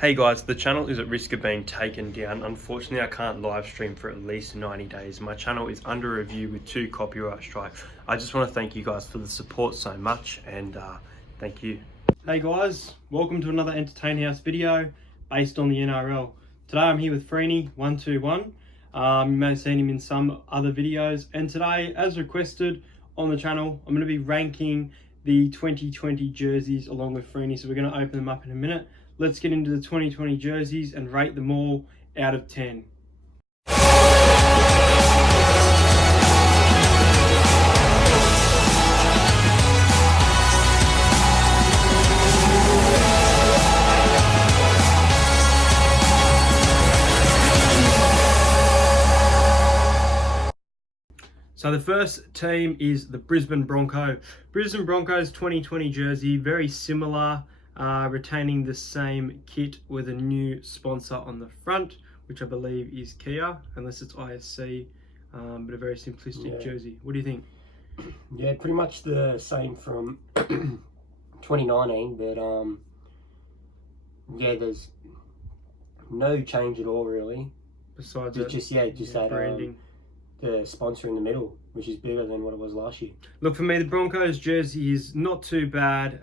Hey guys, the channel is at risk of being taken down. Unfortunately, I can't live stream for at least 90 days. My channel is under review with 2 copyright strikes. I just want to thank you guys for the support so much, and thank you. Hey guys, welcome to another Entertain House video based on the NRL. Today I'm here with Freeney121. You may have seen him in some other videos, and today, as requested on the channel, I'm going to be ranking the 2020 jerseys along with Freeney, so we're going to open them up in a minute. Let's get into the 2020 jerseys and rate them all out of 10. So the first team is the Brisbane Broncos. Brisbane Broncos 2020 jersey, very similar. Retaining the same kit with a new sponsor on the front, which I believe is Kia, unless it's ISC, but a very simplistic jersey. What do you think? Yeah, pretty much the same from 2019, but yeah, there's no change at all really. Besides just that branding. The sponsor in the middle, which is bigger than what it was last year. Look, for me, the Broncos jersey is not too bad.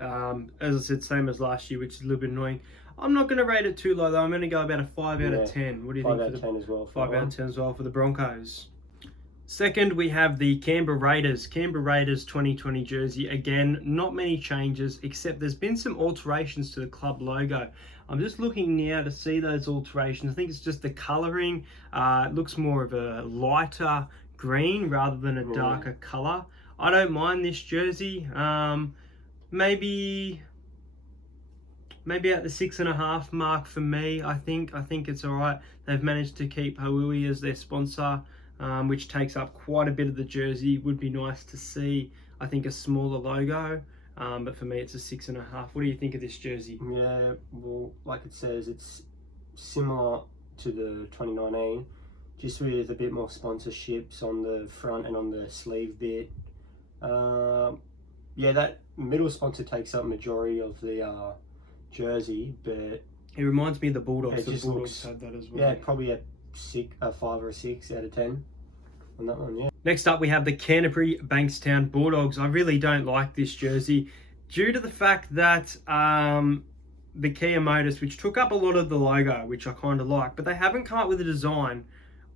As I said, same as last year, which is a little bit annoying. I'm not going to rate it too low, though. I'm going to go about a 5 out of 10. What do you think? 5 out of 10 as well. 5 out of 10 as well for the Broncos. Second, we have the Canberra Raiders. Canberra Raiders 2020 jersey. Again, not many changes, except there's been some alterations to the club logo. I'm just looking now to see those alterations. I think it's just the colouring. It looks more of a lighter green rather than a darker colour. I don't mind this jersey. Maybe at the 6.5 mark for me. I think it's all right. They've managed to keep Haui as their sponsor, which takes up quite a bit of the jersey. Would be nice to see, I think, a smaller logo. But for me, it's a 6.5. What do you think of this jersey? Yeah, well, like it says, it's similar to the 2019, just with a bit more sponsorships on the front and on the sleeve bit. Yeah, that middle sponsor takes up majority of the jersey, but it reminds me of the Bulldogs. The Bulldogs had that as well. Yeah, probably a 5 or a 6 out of 10 on that one. Yeah. Next up, we have the Canterbury Bankstown Bulldogs. I really don't like this jersey due to the fact that the Kia Motors, which took up a lot of the logo, which I kind of like, but they haven't come up with a design.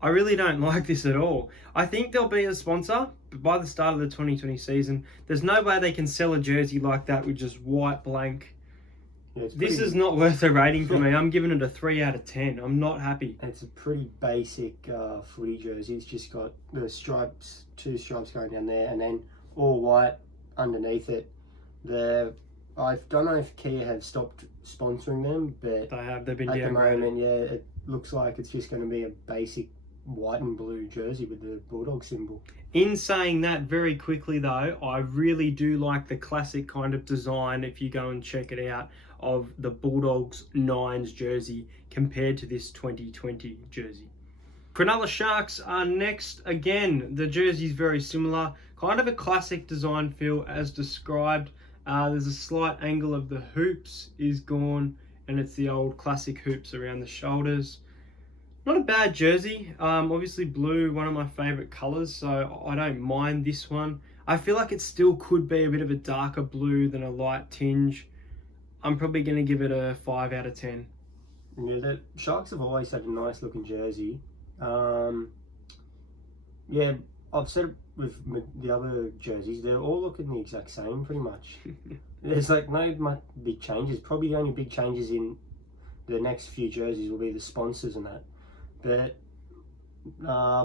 I really don't like this at all. I think they'll be a sponsor, but by the start of the 2020 season, there's no way they can sell a jersey like that with just white blank. Yeah, this is not worth a rating for me. I'm giving it a 3 out of 10. I'm not happy. It's a pretty basic footy jersey. It's just got the stripes, 2 stripes going down there, and then all white underneath it. I don't know if Kia have stopped sponsoring them, but they have. They've been at downgraded. The moment, yeah, it looks like it's just going to be a basic white and blue jersey with the Bulldog symbol. In saying that, very quickly though, I really do like the classic kind of design, if you go and check it out, of the Bulldogs 9s jersey compared to this 2020 jersey. Cronulla Sharks are next. Again, the jersey is very similar, kind of a classic design feel as described. There's a slight angle of the hoops is gone, and it's the old classic hoops around the shoulders. Not a bad jersey. Obviously blue, one of my favourite colours, so I don't mind this one. I feel like it still could be a bit of a darker blue than a light tinge. I'm probably going to give it a 5 out of 10. Yeah, the Sharks have always had a nice looking jersey. Yeah, I've said it with the other jerseys, they're all looking the exact same pretty much. There's like no big changes. Probably the only big changes in the next few jerseys will be the sponsors and that. But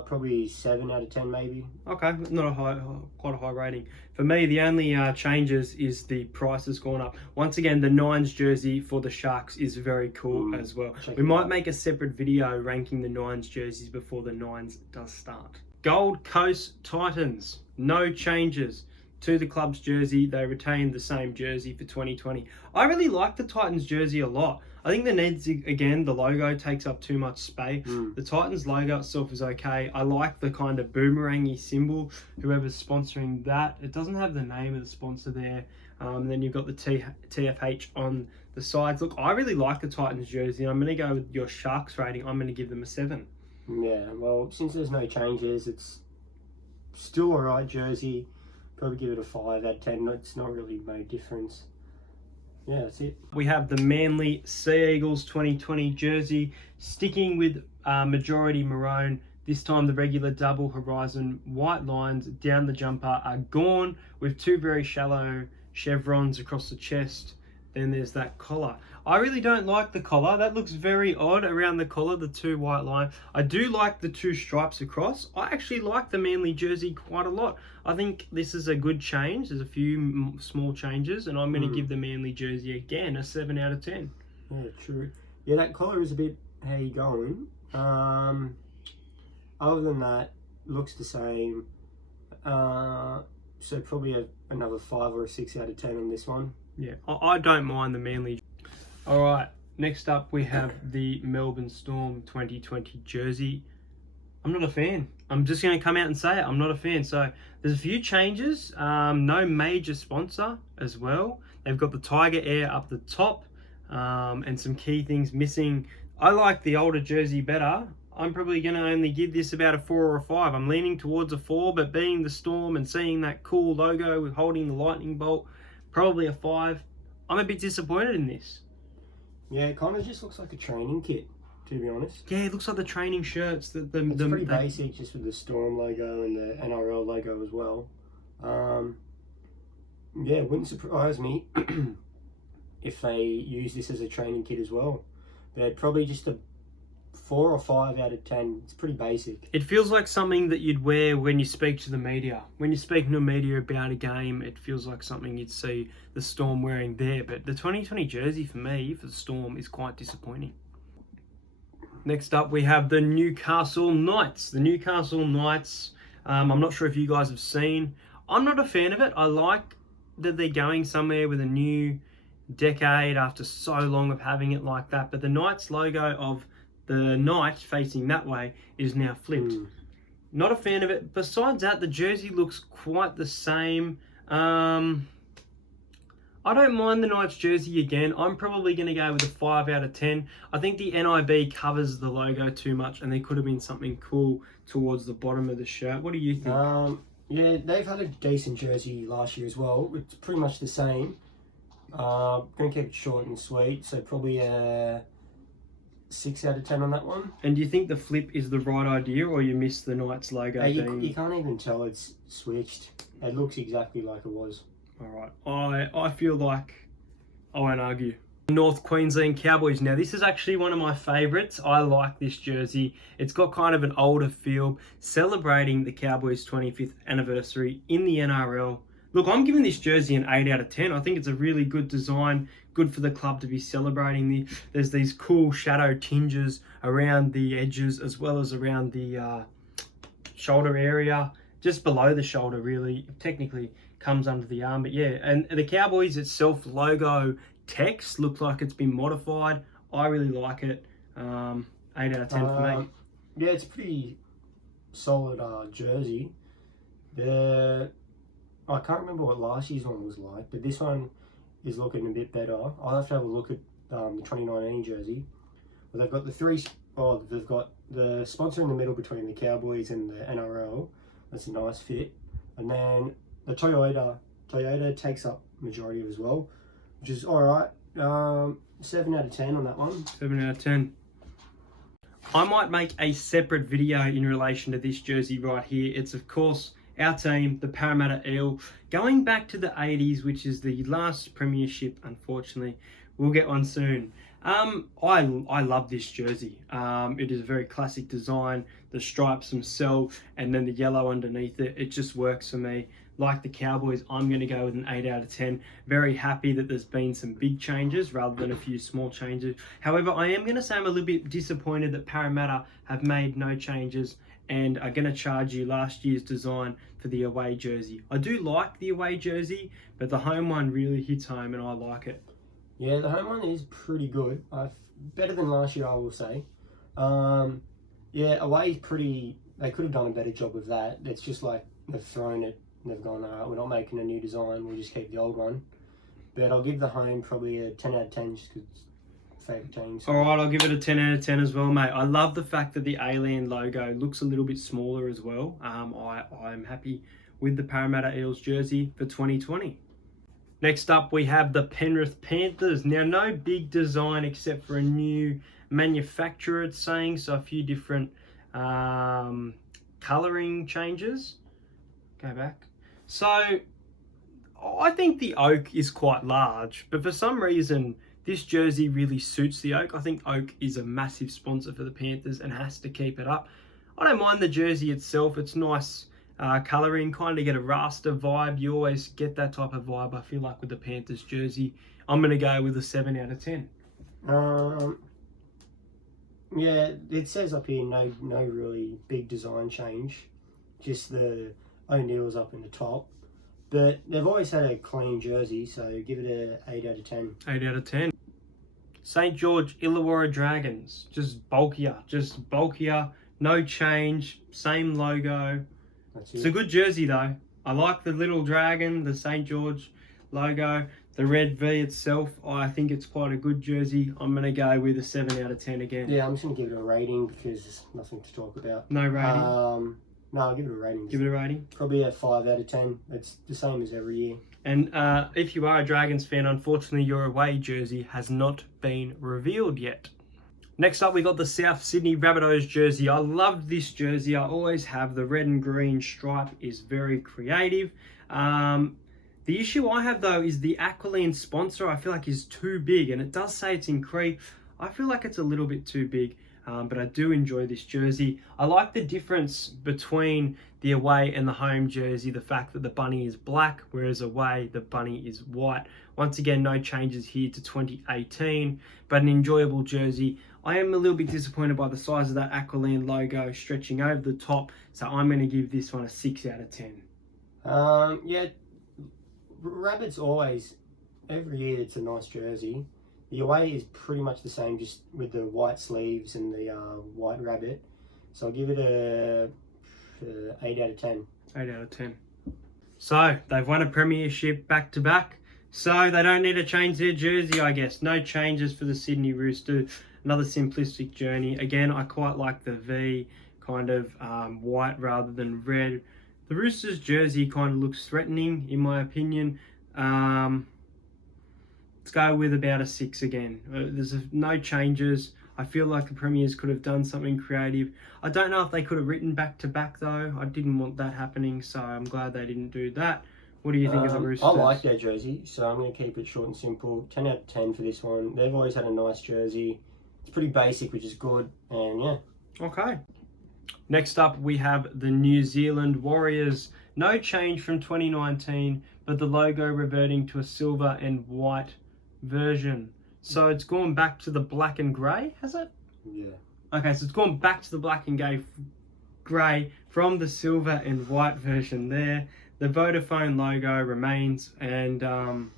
probably 7 out of 10 maybe. Okay, not quite a high rating. For me, the only changes is the price has gone up. Once again, the 9s jersey for the Sharks is very cool as well. We might make a separate video ranking the 9s jerseys before the 9s does start. Gold Coast Titans, no changes to the club's jersey. They retained the same jersey for 2020. I really like the Titans jersey a lot. I think the Neds, again, the logo takes up too much space. The Titans logo itself is okay. I like the kind of boomerangy symbol, whoever's sponsoring that. It doesn't have the name of the sponsor there. Then you've got the TFH on the sides. Look, I really like the Titans jersey. I'm going to go with your Sharks rating. I'm going to give them a 7. Yeah, well, since there's no changes, it's still a right jersey. Probably give it a 5 out of 10. It's not really made difference. Yeah, that's it. We have the Manly Sea Eagles 2020 jersey, sticking with majority maroon. This time the regular double horizon white lines down the jumper are gone, with 2 very shallow chevrons across the chest. Then there's that collar. I really don't like the collar. That looks very odd around the collar, the 2 white lines. I do like the 2 stripes across. I actually like the Manly jersey quite a lot. I think this is a good change. There's a few small changes, and I'm going to give the Manly jersey again a 7 out of 10. Yeah, true. Yeah, that collar is a bit, how you going? Other than that, looks the same. So probably another 5 or a 6 out of 10 on this one. Yeah, I don't mind the Manly. All right, next up we have the Melbourne Storm 2020 jersey. I'm not a fan. I'm just going to come out and say it. I'm not a fan. So there's a few changes. No major sponsor as well. They've got the Tiger Air up the top, and some key things missing. I like the older jersey better. I'm probably going to only give this about a 4 or a 5. I'm leaning towards a 4, but being the Storm and seeing that cool logo with holding the lightning bolt, probably a 5. I'm a bit disappointed in this. Yeah, it kind of just looks like a training kit, to be honest. Yeah, it looks like the training shirts. It's pretty basic, just with the Storm logo and the NRL logo as well. Yeah, it wouldn't surprise me if they use this as a training kit as well. But probably just a 4 or 5 out of 10. It's pretty basic. It feels like something that you'd wear when you speak to the media. When you're speaking to the media about a game, it feels like something you'd see the Storm wearing there. But the 2020 jersey for me, for the Storm, is quite disappointing. Next up, we have the Newcastle Knights. The Newcastle Knights, I'm not sure if you guys have seen. I'm not a fan of it. I like that they're going somewhere with a new decade after so long of having it like that. But the Knights logo of the Knight facing that way is now flipped. Not a fan of it. Besides that, the jersey looks quite the same. I don't mind the Knights jersey again. I'm probably going to go with a 5 out of 10. I think the NIB covers the logo too much, and there could have been something cool towards the bottom of the shirt. What do you think? Yeah, they've had a decent jersey last year as well. It's pretty much the same. Going to keep it short and sweet, so probably a 6 out of 10 on that one. And do you think the flip is the right idea, or you miss the Knights logo? You can't even tell it's switched. It looks exactly like it was. All right, I feel like I won't argue. North Queensland Cowboys. Now, this is actually one of my favourites. I like this jersey. It's got kind of an older feel, celebrating the Cowboys' 25th anniversary in the NRL. Look, I'm giving this jersey an 8 out of 10. I think it's a really good design, good for the club to be celebrating. There's these cool shadow tinges around the edges, as well as around the shoulder area, just below the shoulder, really. Technically comes under the arm, but yeah. And the Cowboys itself logo text looks like it's been modified. I really like it. 8 out of 10 for me. Yeah, it's a pretty solid jersey. I can't remember what last year's one was like, but this one is looking a bit better. I'll have to have a look at the 2019 jersey. But they've got they've got the sponsor in the middle between the Cowboys and the NRL. That's a nice fit. And then the Toyota takes up majority of as well, which is all right. 7 out of 10 on that one. 7 out of 10. I might make a separate video in relation to this jersey right here. It's, of course, our team, the Parramatta Eel, going back to the 80s, which is the last premiership, unfortunately. We'll get one soon. I love this jersey. It is a very classic design. The stripes themselves and then the yellow underneath it. It just works for me. Like the Cowboys, I'm going to go with an 8 out of 10. Very happy that there's been some big changes rather than a few small changes. However, I am going to say I'm a little bit disappointed that Parramatta have made no changes and are going to charge you last year's design for the away jersey. I do like the away jersey, but the home one really hits home and I like it. Yeah, the home one is pretty good. Better than last year, I will say. Yeah, away is pretty... They could have done a better job with that. It's just like they've thrown it. They've gone, we're not making a new design. We'll just keep the old one. But I'll give the home probably a 10 out of 10 just because favourite team. So. All right, I'll give it a 10 out of 10 as well, mate. I love the fact that the alien logo looks a little bit smaller as well. I'm happy with the Parramatta Eels jersey for 2020. Next up, we have the Penrith Panthers. Now, no big design except for a new manufacturer, it's saying, so a few different colouring changes. Go back. So, I think the oak is quite large, but for some reason, this jersey really suits the oak. I think oak is a massive sponsor for the Panthers and has to keep it up. I don't mind the jersey itself. It's nice colouring, kind of get a raster vibe. You always get that type of vibe, I feel like, with the Panthers jersey. I'm going to go with a 7 out of 10. Yeah, it says up here no really big design change. Just the O'Neill's up in the top. But they've always had a clean jersey, so give it a 8 out of 10. 8 out of 10. St. George Illawarra Dragons. Just bulkier. No change. Same logo. It's a good jersey, though. I like the little dragon, the St. George logo. The red V itself, I think it's quite a good jersey. I'm going to go with a 7 out of 10 again. Yeah, I'm just going to give it a rating because there's nothing to talk about. No rating? No, I'll give it a rating. Give it a rating? Probably a 5 out of 10. It's the same as every year. And if you are a Dragons fan, unfortunately your away jersey has not been revealed yet. Next up, we got the South Sydney Rabbitohs jersey. I love this jersey. I always have. The red and green stripe is very creative. The issue I have, though, is the Aqualine sponsor, I feel like, is too big. And it does say it's in Cree. I feel like it's a little bit too big. But I do enjoy this jersey. I like the difference between the away and the home jersey. The fact that the bunny is black, whereas away, the bunny is white. Once again, no changes here to 2018, but an enjoyable jersey. I am a little bit disappointed by the size of that Aqualine logo stretching over the top. So I'm going to give this one a 6 out of 10. Yeah, Rabbits always, every year it's a nice jersey. The away is pretty much the same, just with the white sleeves and the white rabbit. So I'll give it a 8 out of 10. 8 out of 10. So they've won a premiership back-to-back. So they don't need to change their jersey, I guess. No changes for the Sydney Roosters. Another simplistic journey. Again, I quite like the V, kind of white rather than red. The Roosters jersey kind of looks threatening, in my opinion. Let's go with about a 6 again. There's no changes. I feel like the Premiers could have done something creative. I don't know if they could have written back-to-back, though. I didn't want that happening, so I'm glad they didn't do that. What do you think of the Roosters? I like their jersey, so I'm going to keep it short and simple. 10 out of 10 for this one. They've always had a nice jersey. It's pretty basic, which is good, and yeah. Okay. Next up, we have the New Zealand Warriors. No change from 2019, but the logo reverting to a silver and white version. So it's gone back to the black and grey, has it? Yeah. Okay, so it's gone back to the black and grey from the silver and white version there. The Vodafone logo remains, and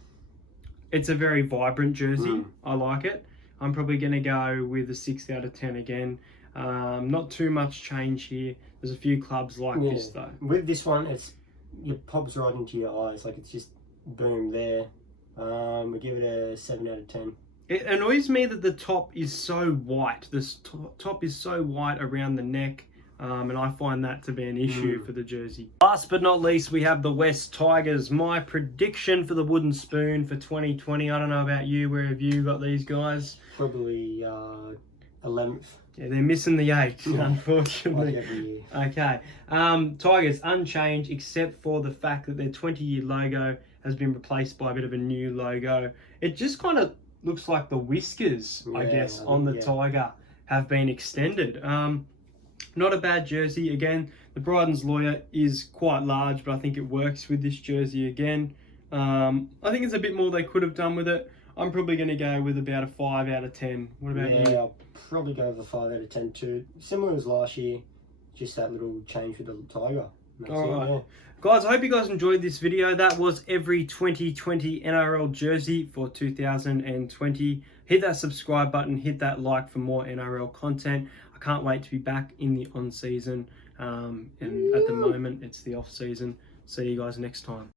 it's a very vibrant jersey. I like it. I'm probably going to go with a 6 out of 10 again. Not too much change here. There's a few clubs like this, though. With this one, it pops right into your eyes. Like, it's just boom there. We give it a 7 out of 10. It annoys me that the top is so white. This top is so white around the neck, and I find that to be an issue for the jersey. Last but not least, we have the West Tigers. My prediction for the wooden spoon for 2020. I don't know about you. Where have you got these guys? Probably 11th. Yeah, they're missing the 8, unfortunately. Like every year. Okay. Tigers unchanged except for the fact that their 20-year logo has been replaced by a bit of a new logo. It just kind of looks like the whiskers, I guess, on the tiger have been extended. Not a bad jersey. Again, the Bryden's Lawyer is quite large, but I think it works with this jersey again. I think it's a bit more they could have done with it. I'm probably going to go with about a 5 out of 10. What about you? Yeah, I'll probably go with a 5 out of 10 too. Similar as last year, just that little change with the tiger. All right. Guys, I hope you guys enjoyed this video. That was every 2020 NRL jersey for 2020. Hit that subscribe button, hit that like for more NRL content. I can't wait to be back in the on-season. And at the moment, it's the off-season. See you guys next time.